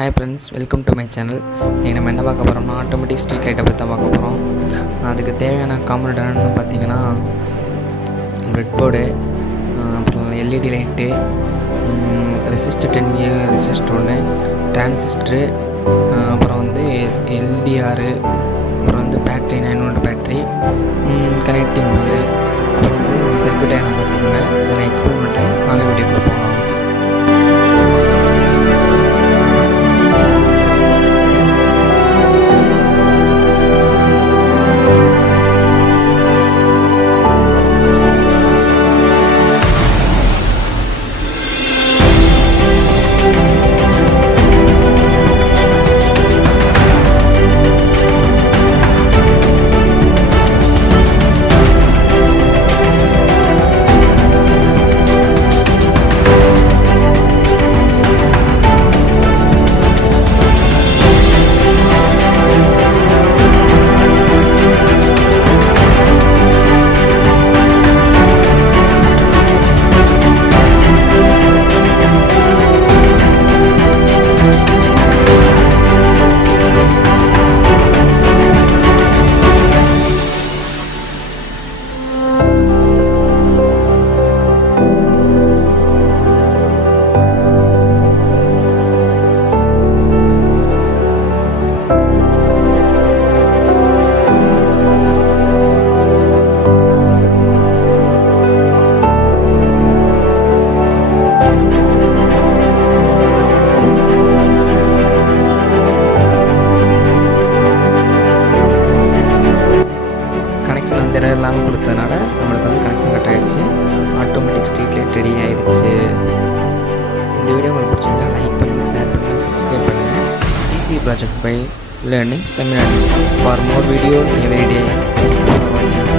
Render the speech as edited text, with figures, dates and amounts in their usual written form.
Hi friends, welcome to my channel. இன்றைக்கி நம்ம என்ன பார்க்க போகிறோம்னா ஆட்டோமேட்டிக் ஸ்ட்ரீட் லைட்டை பற்றி தான் பார்க்க போகிறோம். அதுக்கு தேவையான காம்பனண்ட் என்னென்னு பார்த்தீங்கன்னா பிரெட் போர்டு, அப்புறம் LED light, resistor 10A resistor ஒன்று, டிரான்சிஸ்டரு, அப்புறம் எல்டிஆர், அப்புறம் battery 9V battery, connecting wire, அப்புறம் சர்க்யூட் டயக்ராம் பார்த்துக்கோங்க. இதை நான் எக்ஸ்பிளைன் பண்ணுறேன். வாங்க வீடியோக்குள்ளே போகலாம். எல்லாம் கொடுத்ததுனால நம்மளுக்கு கனெக்ஷன் கட் ஆகிடுச்சு. ஆட்டோமேட்டிக் ஸ்ட்ரீட் லைட் ரெடி ஆகிடுச்சு. இந்த வீடியோ உங்களுக்கு பிடிச்சிருந்தா லைக் பண்ணுங்கள், ஷேர் பண்ணுங்கள், சப்ஸ்கிரைப் பண்ணுங்கள். Easy project by learning Tamil Nadu. For more video every day வாட்சிங்.